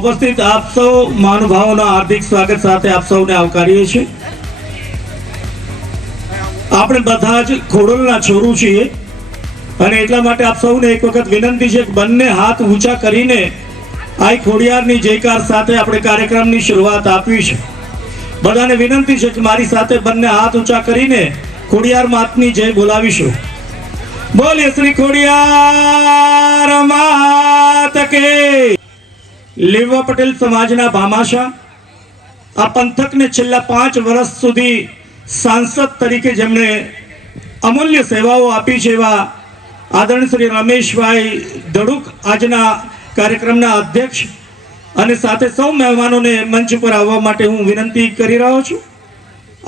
ઉપસ્થિત આપ સૌ મહાનુભાવોના હાર્દિક સ્વાગત સાથે આપ સૌને આવકારીએ છીએ। આપણે બધા જ ખોડલના છોરું છીએ અને એટલા માટે આપ સૌને એક વખત વિનંતી છે કે બંને હાથ ઊંચા કરીને આ ખોડિયારની જયકાર સાથે આપણે કાર્યક્રમની શરૂઆત આપવી છે। બધાને વિનંતી છે કે મારી સાથે બંને હાથ ઊંચા કરીને ખોડિયાર માતની જય બોલાવીશું। બોલીએ શ્રી ખોડિયાર માત કે। લેવા પટેલ સમાજના ભામાશા આ પંથકને છેલ્લા 5 વર્ષ સુધી सांसद तरीके जेमने अमूल्य सेवाओं आपी है एवा आदरणीय श्री रमेशभाई धड़ुक आजना कार्यक्रमना अध्यक्ष अने साथे सौ मेहमानों ने मंच पर आववा माटे हूँ विनंती करी रह्यो छुं।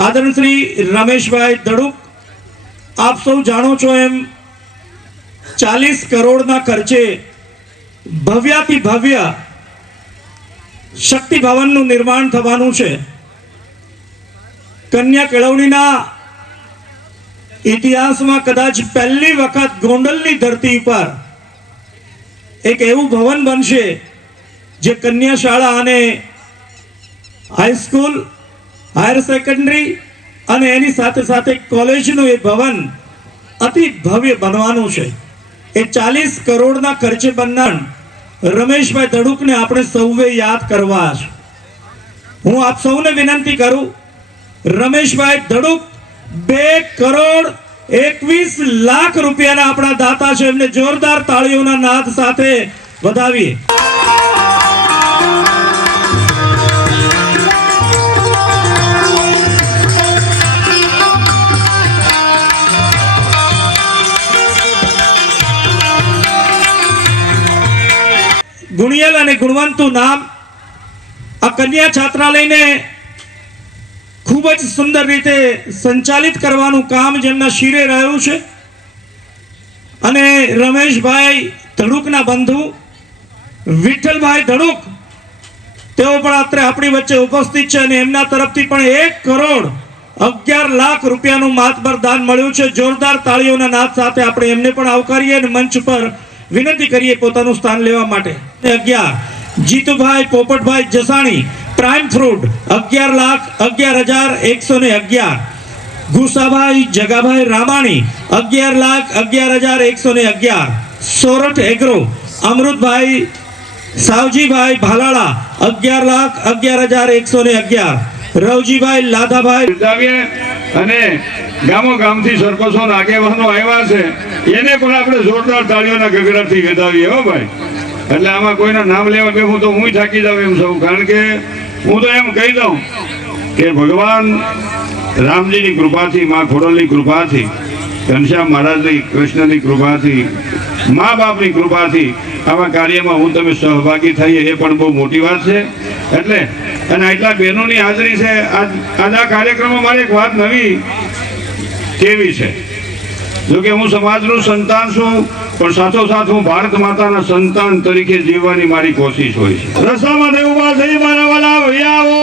आदरणीय श्री रमेशभाई धड़ुक आप सौ जाणो छो एम 40 करोड़ना खर्चे भव्याति भव्य शक्ति भवननुं निर्माण थवानुं छे। कन्या केळवणीना इतिहास में कदाच पहली वखत गोंडलनी धरती पर एक एवं भवन बनशे जे कन्या शाळा अने हाईस्कूल हायर सेकंडरी अने एनी साथे साथे कॉलेजनुं ए भवन अति भव्य बनवानुं छे। ए 40 करोड़ना खर्चे बननार रमेशभाई धड़ुकने आपणे सौवे याद करवा छे। हूँ आप सौने विनंती करूं रमेशभाई धड़ुक 2 करोड़ 21 लाख रुपया अपना दाता है एमने जोरदार ताळीओना नाद साथे वधावीए। गुणियल अने गुणवंतु नाम आ कन्या छात्रालय ने खूब ज सुंदर रीते संचालित करवानुं काम जेमना शीरे रह्युं छे अने रमेशभाई धड़ुकना बंधु विठ्ठलभाई धड़ुक तेओ पण अत्रे आपणी वच्चे उपस्थित छे अने एमना तरफथी पण 1 करोड़ 11 लाख रुपयानुं मातबर दान मळ्युं छे। जोरदार ताळीओना नाद साथे आपणे एमने पण आवकारीए अने मंच पर विनंती करीए पोतानुं स्थान लेवा माटे। 11 Jitubhai Popatbhai Jasani prime fruit 11,11,111। Gusabhai Jagabhai Ramani 11,11,111। Sorath agro Amrutbhai Savjibhai Bhalada 11,11,111। Ravjibhai Ladhabhai अने गामो गामथी सरपंचो આગેવાનો આવ્યા છે એને પણ આપણે જોરદાર તાળીઓના ગગડાથી વધાવીએ હો ભાઈ। એટલે આમાં કોઈના નામ લેવા બેહું તો હું થાકી જાઉં એમ સૌ, કારણ કે હું તો એમ કહી દઉં કે ભગવાન રામજીની કૃપાથી, મા ખોડલની કૃપાથી, ઘનશ્યામ મહારાજની કૃષ્ણની કૃપાથી, મા બાપની કૃપાથી આવા કાર્યમાં હું તમે સહભાગી થઈએ એ પણ બહુ મોટી વાત છે। એટલે અને આટલા બહેનોની હાજરી છે આજ આ કાર્યક્રમમાં મારે એક વાત નવી કેવી છે। જો કે હું સમાજનું સંતાન છું પણ સાથોસાથ હું ભારત માતાના સંતાન તરીકે જીવવાની મારી કોશિશ હોય છે। રસ્તામાં દેવબા થઈ મારા વાલા વિયાવો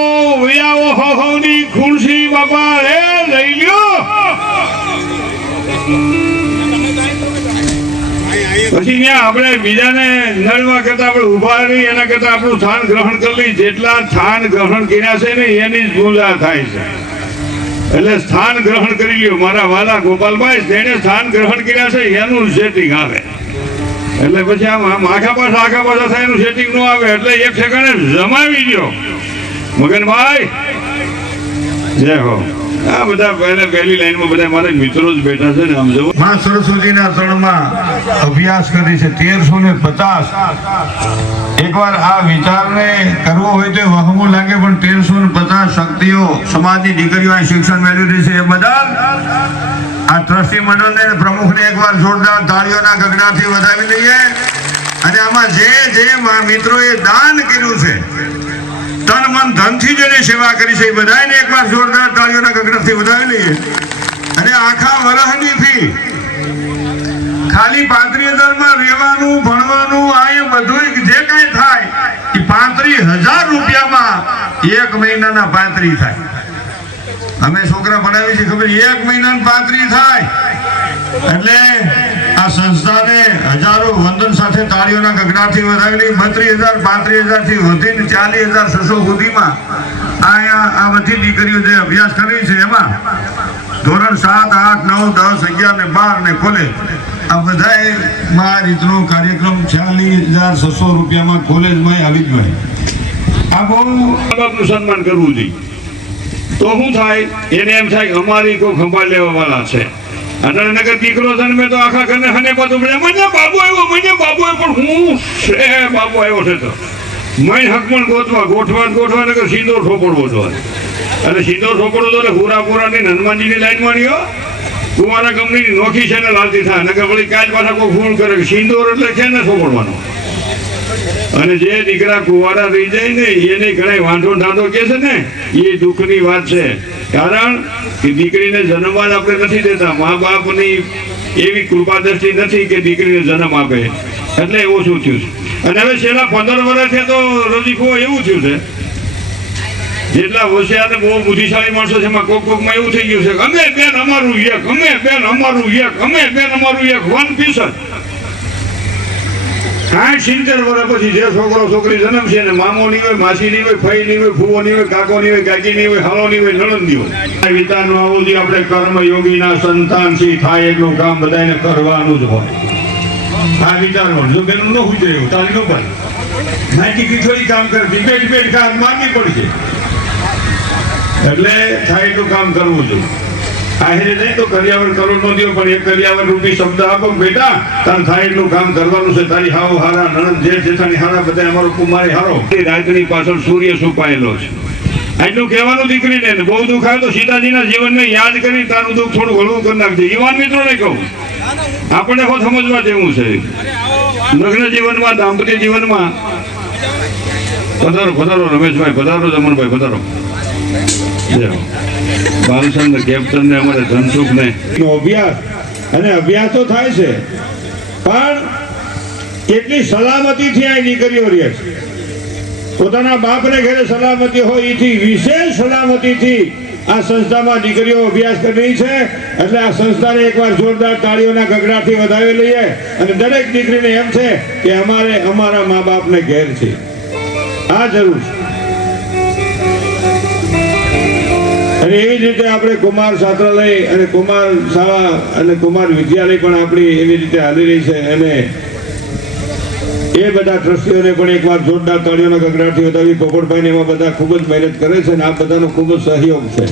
વિયાવો હોની ખુરશી બાપા રે લઈ લ્યો। પછી ત્યાં આપણે બીજાને નડવા કરતા આપણે ઉભા રહી એના કરતા આપણું સ્થાન ગ્રહણ કરી જેટલા સ્થાન ગ્રહણ કર્યા છે ને એની જ પૂજા થાય છે। એટલે સ્થાન ગ્રહણ કરી લ્યો મારા વાલા ગોપાલભાઈ, જેને સ્થાન ગ્રહણ કર્યા છે એનું સેટિંગ આવે। એટલે પછી આમ આખા પાછા થાય એનું સેટિંગ ન આવે, એટલે એક ઠેકાણે જમાવી દો મગનભાઈ। જય હો। આ બધા પહેલી લાઈનમાં બધા મારા મિત્રો જ બેઠા છે ને, આમ જુઓ માં સરસ્વતીના ચરણમાં અભ્યાસ કરી છે 1350। એકવાર આ વિચારને કરવો હોય તો વહમો લાગે, પણ 1350 શક્તિઓ સમાજની દીકરીઓ શિક્ષણ મેળવી રહી છે। એ બદલ આ ટ્રસ્ટી મંડળને પ્રમુખને એકવાર જોરદાર તાળીઓના ગગડાથી વધાવી લઈએ। અને આમાં જે મિત્રોએ દાન કર્યું છે, તન મન ધનથી જેને સેવા કરી છે, એ બધાને એકવાર જોરદાર તાળીઓના ગગડાથી વધાવી લઈએ। અને આખા વરહની ફી ખાલી 35,000 માં રહેવાનું ભણવાનું આ એ બધું જે કઈ થાય એ 35,000 રૂપિયામાં 1 મહિનાના 35 થાય। અમે છોકરા ભણાવી છે ખબર 1 મહિનાના 35 થાય। એટલે આ આ સંસ્થાને હજારો વંદન સાથે તાળીઓના ગગડાથી વધાવેલી 32,000 35,000 થી વધીને 40,600 સુધીમાં આ બધી દીકરીઓ જે અભ્યાસ કરી છે એમાં ધોરણ 7, 8, 9, 10, 11 ને 12 ને કોલેજ આ બધાએ આ રીતનો કાર્યક્રમ 46,600 રૂપિયામાં કોલેજમાં આવી જ હોય. આ બહુ બાપનું સન્માન કરવું જોઈએ. તો શું થાય, એને એમ થાય કે અમારી કોઈ ખંભાળ લેવા વાળા છે. અને નગર દીકરો છે ને મેં તો આખા ઘરને હને પાછું મને બાબુ આવ્યો પણ હું છે બાબુ આવ્યો છે તો મેં હકમણ ગોઠવા નગર સીધો ઠોપડવો હતો. એટલે સીધો ઠોપડો તો એટલે હુરાપુરાની હનુમાનજીની લાઈનમાં રહ્યો. કુંવારા કંપનીની નોખી છે ને લાલતી થાય નગર વળી કાલ પાછા કોઈ ફોન કરે કે સિંદોર એટલે છે ને ઠોપડવાનો. અને જે દીકરા કુંવારા રહી જાય ને એને ઘણા વાંધો ઢાંધો કે છે ને એ દુઃખની વાત છે. કારણ કે દીકરીને જન્મવા જ આપણે નથી દેતા. મા બાપની એવી કૃપા દ્રષ્ટિ નથી કે દીકરીને જન્મ આપે. એટલે ઓછું થયું છે. અને હવે છેલ્લા 15 વર્ષથી તો રજીકો એવું થયું છે, જેટલા હોશિયાર ને બહુ બુદ્ધિશાળી માણસો છે એમાં કોકમાં એવું થઈ ગયું છે કે અમે બેન અમારું એક, અમે બેન અમારું એક, અમે બેન અમારું એક, વન પીસ જ. 60-70 વર્ષ પછી જે છોકરો છોકરી જન્મ છે ને મામો નહીં હોય, માસી નહીં હોય, ફઈ નહીં હોય, ફૂવો નહીં હોય, કાકો નહીં હોય, કાકી નહીં હોય, હાલો નહીં હોય, નણંદ નહીં હોય. આ વિચારનું આવું જ આપણે કર્મ યોગીના સંતાનથી થાય એટલું કામ બધાને કરવાનું જ હોય. આ વિચારવાનું જો બેનું ન હોય એવું તારી નો પણ નાઈકી થોડી કામ કરે ડિબેટ કામ માંગી પડશે. એટલે થાય એટલું કામ કરવું જોઈએ. આહિરે નહીં તો કરિયાવર કરોડ નો દો પણ એક કરિયાવર રૂપી શબ્દ આપો બેટા તારે થાય એટલું કામ કરવાનું છે. તારી હાવ હારા નણંદ જેઠ જેઠાણી હારા બધા અમારો કુમારી હારો. રાતની પાછળ સૂર્ય છુપાયેલો છે એટલું કહેવાનું દીકરીને. બહુ દુઃખ આવે તો સીતાજીના જીવનને યાદ કરી તારું દુઃખ થોડું હળવું કરી નાખજે. યુવાન મિત્રોને કહું આપણે ખુદ સમજવા જેવું છે. લગ્ન જીવનમાં દાંપત્ય જીવનમાં પધારો રમેશભાઈ, પધારો જમણભાઈ, પધારો. બાલસન કેપ્ટન ને અમારે ધનસુખ ને અભ્યાસ તો થાય છે પણ એટલી સલામતીથી આ દીકરીઓ રહે છે. પોતાના બાપને ઘરે સલામતી હોય એથી વિશેષ સલામતીથી આ સંસ્થામાં દીકરીઓ અભ્યાસ કરી રહી છે. એટલે આ સંસ્થાને એકવાર જોરદાર તાળીઓના ગગડાથી વધાવી લઈએ. અને દરેક દીકરીને એમ છે કે અમારે અમારા મા બાપને ઘેર છે. આ જરૂર છે. અને એવી જ રીતે આપણે કુમાર છાત્રાલય અને કુમાર શાળા અને કુમાર વિદ્યાલય પણ આપણી એવી રીતે હાલી રહી છે. અને એ બધા ટ્રસ્ટીઓને પણ એકવાર જોરદાર તાળીઓના ગગડાથી વધાવી. પોપટભાઈ ને એમાં બધા ખૂબ જ મહેનત કરે છે અને આ બધાનો ખૂબ જ સહયોગ છે.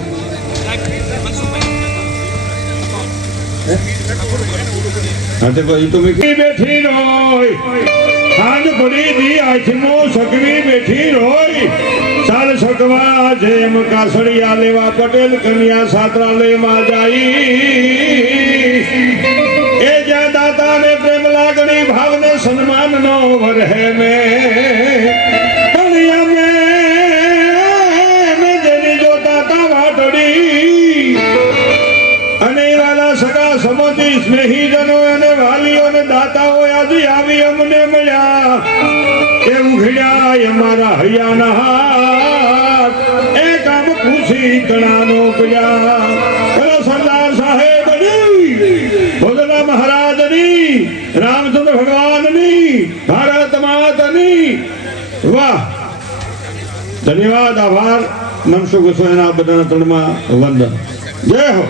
બેઠી રોય હાંજ પડી દી આઠમો સગવી બેઠી રોય ચાલ સગવા જેમ કાસડિયા લેવા પટેલ કન્યા છાત્રાલયમાં જાય. એ જ્યાં દાતાને પ્રેમ લાગણી ભાવને સન્માન નો વરહે મેં જેની જો દાતા વાટડી અને વાલા સગા સમતી સ્નેહીજનો અને વાલીઓને દાતાઓ આજે આવી અમને મળ્યા. એવું ઘડ્યા અમારા હૈયાના હાથ એ કામ ખુશી ગણાનો પડ્યા. સરદાર સાહેબની, ભોગલા મહારાજની, રામચંદ્ર ભગવાનની, ભારત માતાની. વાહ, ધન્યવાદ, આભાર. નમસ્તે ગોસ્વામીના બધાના તળમાં વંદન. જય હો.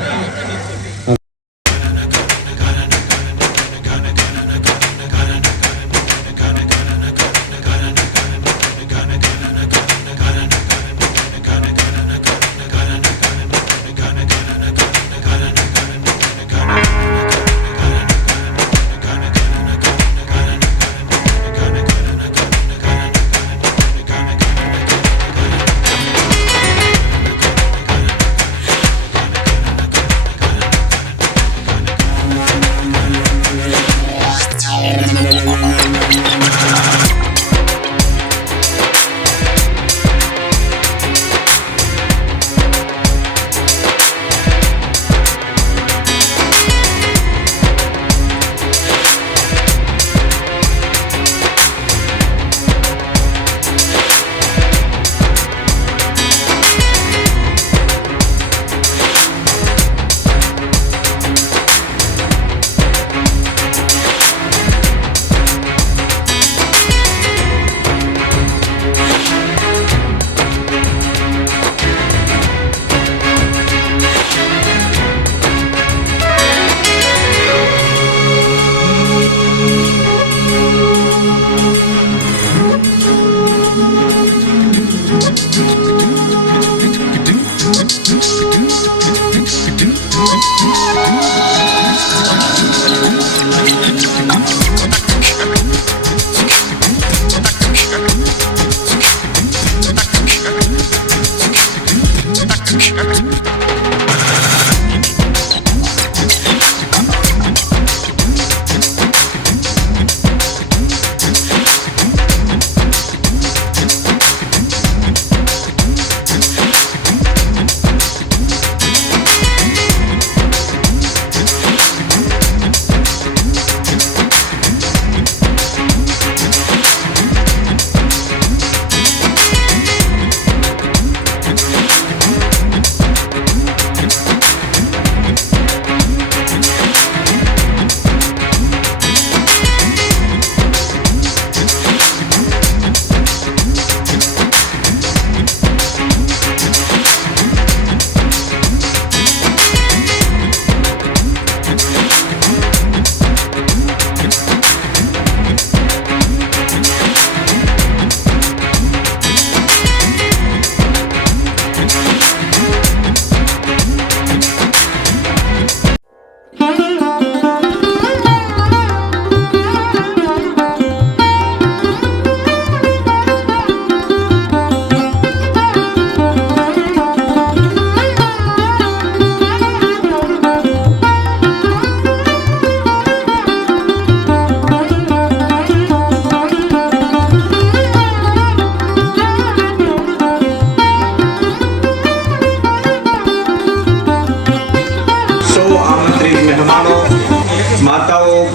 મહિલાઓ,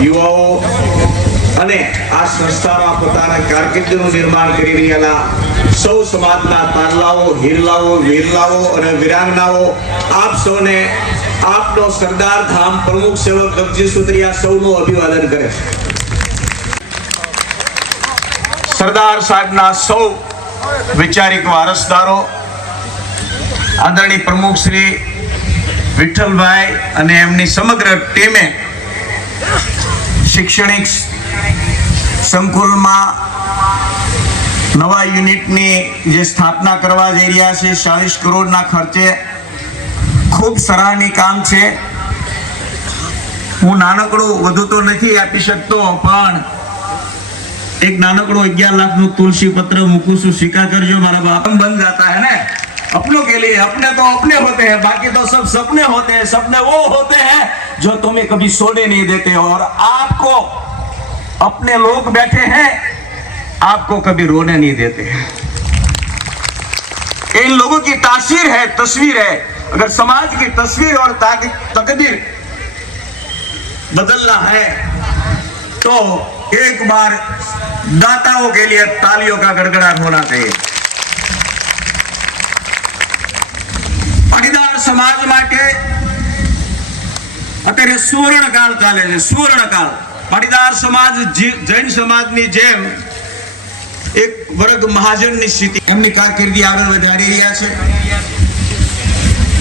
યુવાઓ અને આ સંસ્થામાં પોતાના કારકિર્દીનું નિર્માણ કરી રહેલા સૌ સમાજના તારલાઓ, હીરલાઓ, વીરલાઓ અને વીરાંગનાઓ, આપ સૌને આપનો સરદાર ધામ પ્રમુખ સેવક ગગજી સુત્રિયા સૌનું અભિવાદન કરે છે. સરદાર સાહેબના સૌ વિચારિક વારસદારો આદરણીય પ્રમુખ શ્રી વિઠ્ઠલભાઈ અને એમની સમગ્ર ટીમે શૈક્ષણિક સંકુલમાં નવા યુનિટની જે સ્થાપના કરવા જઈ રહ્યા છે 40 કરોડના ખર્ચે ખૂબ સરાહનીય કામ છે. હું નાનકડું વધુ તો નથી આપી શકતો, પણ એક નાનકડો 11 લાખનું તુલસી પત્ર મૂકું છું, સ્વીકાર કરજો મારા બાપ. बन जाता है ना अपनों के लिए, अपने तो अपने होते हैं, बाकी तो सब सपने होते हैं. सपने वो होते हैं जो तुम्हें कभी सोने नहीं देते, और आपको अपने लोग बैठे हैं, आपको कभी रोने नहीं देते. इन लोगों की तासीर है, तस्वीर है. अगर समाज की तस्वीर और तकदीर बदलना है तो एक बार दाताओं के लिए तालियों का गड़गड़ाट होना चाहिए. પાટીદાર સમાજ માટે અત્યારે સુવર્ણકાળ ચાલે છે. સુવર્ણકાળ. પાટીદાર સમાજ જૈન સમાજની જેમ એક વર્ગ મહાજનની સ્થિતિ એમની કારકિર્દી આગળ વધારી રહ્યા છે.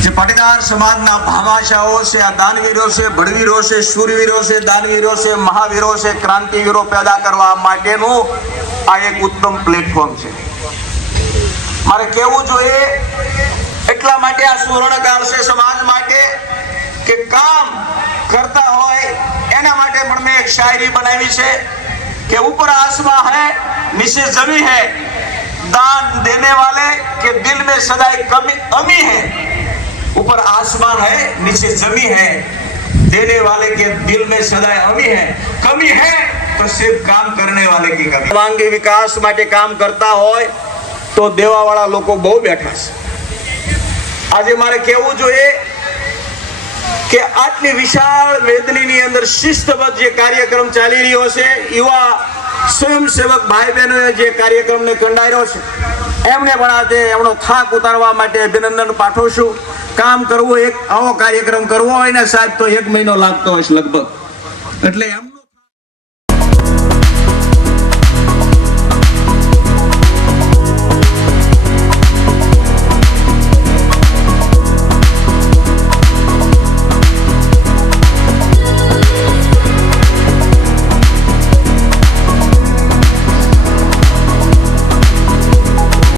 જે પાટીદાર સમાજના ભામાશાઓ છે, આ દાનવીરો છે, બળવીરો છે, શૂરવીરો છે, દાનવીરો છે, મહાવીરો છે, ક્રાંતિવીરો પેદા કરવા માટેનું આ એક ઉત્તમ પ્લેટફોર્મ છે. મારે કહેવું જોઈએ એટલા માટે આ સુવર્ણકાળ છે સમાજ માટે કે કામ કરતા હોય એના માટે પણ મેં એક શાયરી બનાવી છે કે ऊपर आसमां है नीचे जमीन है, दान देने वाले के दिल में सदाई अमी है. ऊपर आसमां है नीचे जमीन है, देने वाले के दिल में सदाई अमी है. कमी है तो सिर्फ काम करने वाले की कमी. सर्वांगી વિકાસ માટે કામ કરતા હોય તો દેવાવાળા લોકો બહુ બેઠા છે. આજે મારે કહેવું જોઈએ કે આટલી વિશાળ વેદનીની અંદર શિસ્તબદ્ધ જે કાર્યક્રમ ચાલી રહ્યો છે, યુવા સ્વયંસેવક ભાઈ બહેનોએ જે કાર્યક્રમને કંડાર્યો છે, એમને પણ આજે એમનો થાક ઉતારવા માટે અભિનંદન પાઠવું છું. કામ કરવું, એક આવો કાર્યક્રમ કરવો હોય ને સાહેબ તો 1 મહિનો લાગતો હોય લગભગ. એટલે એમ